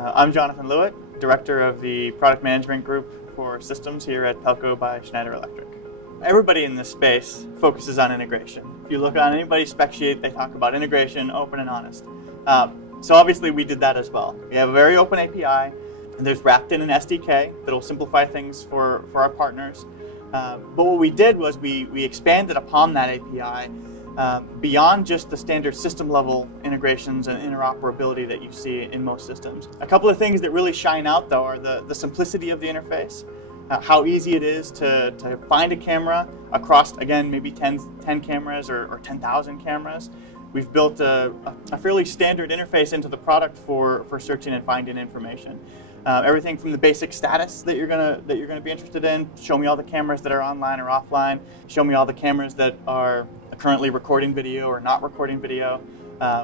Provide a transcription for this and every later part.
I'm Jonathan Lewitt, Director of the Product Management Group for Systems here at Pelco by Schneider Electric. Everybody in this space focuses on integration. If you look on anybody's spec sheet, they talk about integration, open and honest. So obviously we did that as well. We have a very open API, and there's wrapped in an SDK that will simplify things for our partners. But what we did was we expanded upon that API beyond just the standard system level integrations and interoperability that you see in most systems. A couple of things that really shine out though are the simplicity of the interface, how easy it is to find a camera across, again, maybe 10 cameras or 10,000 cameras. We've built a fairly standard interface into the product for searching and finding information. Everything from the basic status that you're gonna be interested in. Show me all the cameras that are online or offline. Show me all the cameras that are currently recording video or not recording video.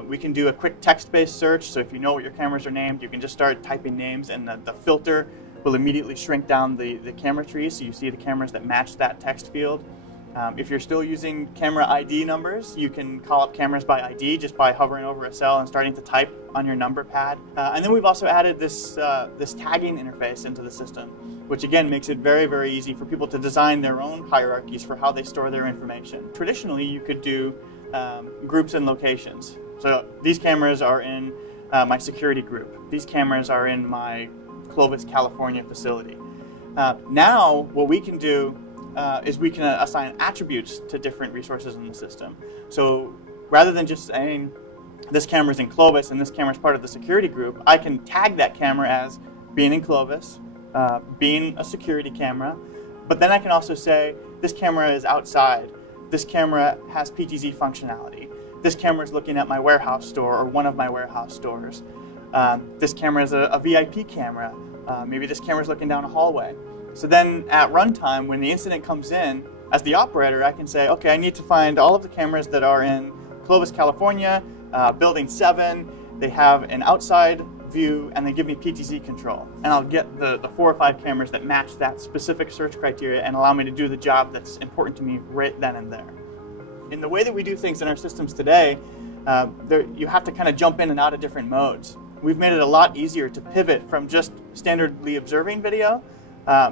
We can do a quick text-based search, so if you know what your cameras are named, you can just start typing names, and the filter will immediately shrink down the camera tree, so you see the cameras that match that text field. If you're still using camera ID numbers, you can call up cameras by ID just by hovering over a cell and starting to type on your number pad. And then we've also added this tagging interface into the system, which again makes it very, very easy for people to design their own hierarchies for how they store their information. Traditionally, you could do groups and locations. So these cameras are in my security group. These cameras are in my Clovis, California facility. Now, what we can do is we can assign attributes to different resources in the system. So rather than just saying this camera is in Clovis and this camera is part of the security group, I can tag that camera as being in Clovis, being a security camera, but then I can also say this camera is outside, this camera has PTZ functionality, this camera is looking at my warehouse store or one of my warehouse stores, this camera is a VIP camera, maybe this camera is looking down a hallway. So then at runtime, when the incident comes in, as the operator, I can say, okay, I need to find all of the cameras that are in Clovis, California, building 7, they have an outside view, and they give me PTZ control. And I'll get the 4 or 5 cameras that match that specific search criteria and allow me to do the job that's important to me right then and there. In the way that we do things in our systems today, you have to kind of jump in and out of different modes. We've made it a lot easier to pivot from just standardly observing video,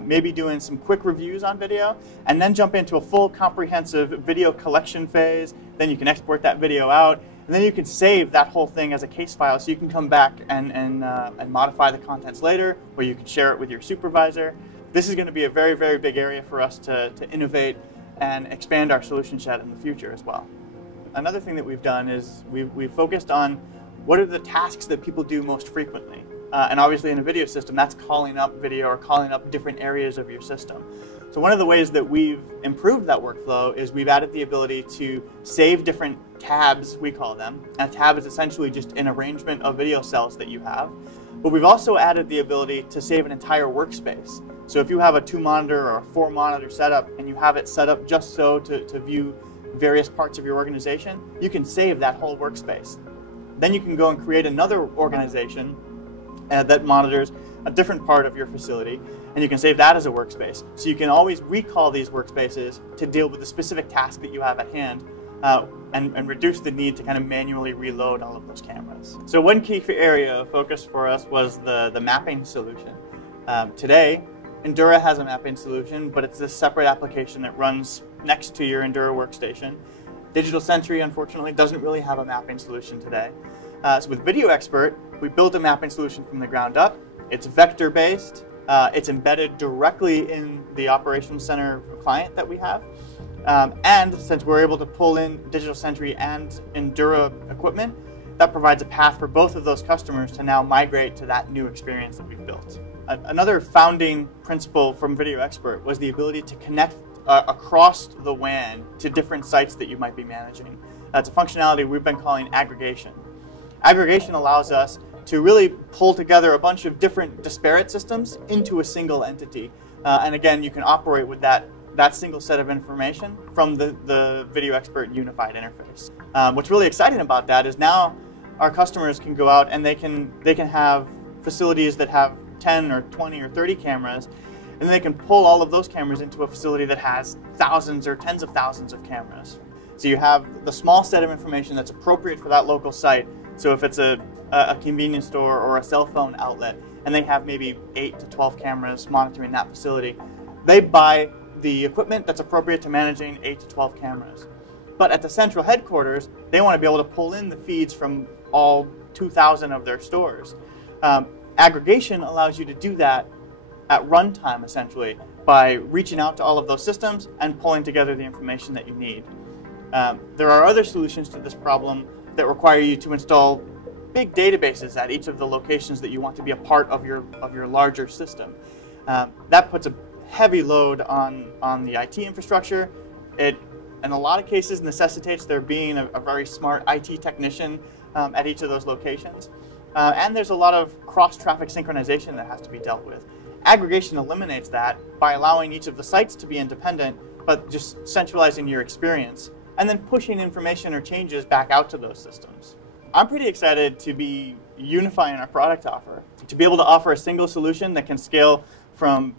maybe doing some quick reviews on video, and then jump into a full comprehensive video collection phase. Then you can export that video out, and then you can save that whole thing as a case file, so you can come back and modify the contents later, or you can share it with your supervisor. This is going to be a very, very big area for us to innovate and expand our solution set in the future as well. Another thing that we've done is we've focused on what are the tasks that people do most frequently. And obviously in a video system, that's calling up video or calling up different areas of your system. So one of the ways that we've improved that workflow is we've added the ability to save different tabs, we call them. And a tab is essentially just an arrangement of video cells that you have. But we've also added the ability to save an entire workspace. So if you have a 2-monitor or a 4-monitor setup and you have it set up just so to view various parts of your organization, you can save that whole workspace. Then you can go and create another organization that monitors a different part of your facility, and you can save that as a workspace. So you can always recall these workspaces to deal with the specific task that you have at hand, and reduce the need to kind of manually reload all of those cameras. So one key area of focus for us was the mapping solution. Today, Endura has a mapping solution, but it's this separate application that runs next to your Endura workstation. Digital Sentry, unfortunately, doesn't really have a mapping solution today. So with VideoXpert, we built a mapping solution from the ground up. It's vector-based. It's embedded directly in the Operations Center client that we have. And since we're able to pull in Digital Sentry and Endura equipment, that provides a path for both of those customers to now migrate to that new experience that we've built. Another founding principle from VideoXpert was the ability to connect across the WAN to different sites that you might be managing. That's a functionality we've been calling aggregation. Aggregation allows us to really pull together a bunch of different disparate systems into a single entity. And again, you can operate with that single set of information from the VideoXpert unified interface. What's really exciting about that is now our customers can go out and they can have facilities that have 10 or 20 or 30 cameras, and they can pull all of those cameras into a facility that has thousands or tens of thousands of cameras. So you have the small set of information that's appropriate for that local site. So if it's a a convenience store or a cell phone outlet, and they have maybe 8 to 12 cameras monitoring that facility. They buy the equipment that's appropriate to managing 8 to 12 cameras. But at the central headquarters, they want to be able to pull in the feeds from all 2,000 of their stores. Aggregation allows you to do that at runtime, essentially, by reaching out to all of those systems and pulling together the information that you need. There are other solutions to this problem that require you to install big databases at each of the locations that you want to be a part of your larger system. That puts a heavy load on the IT infrastructure. It, in a lot of cases, necessitates there being a very smart IT technician at each of those locations. And there's a lot of cross-traffic synchronization that has to be dealt with. Aggregation eliminates that by allowing each of the sites to be independent, but just centralizing your experience, and then pushing information or changes back out to those systems. I'm pretty excited to be unifying our product offer, to be able to offer a single solution that can scale from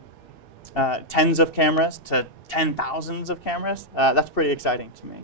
tens of cameras to 10,000s of cameras. That's pretty exciting to me.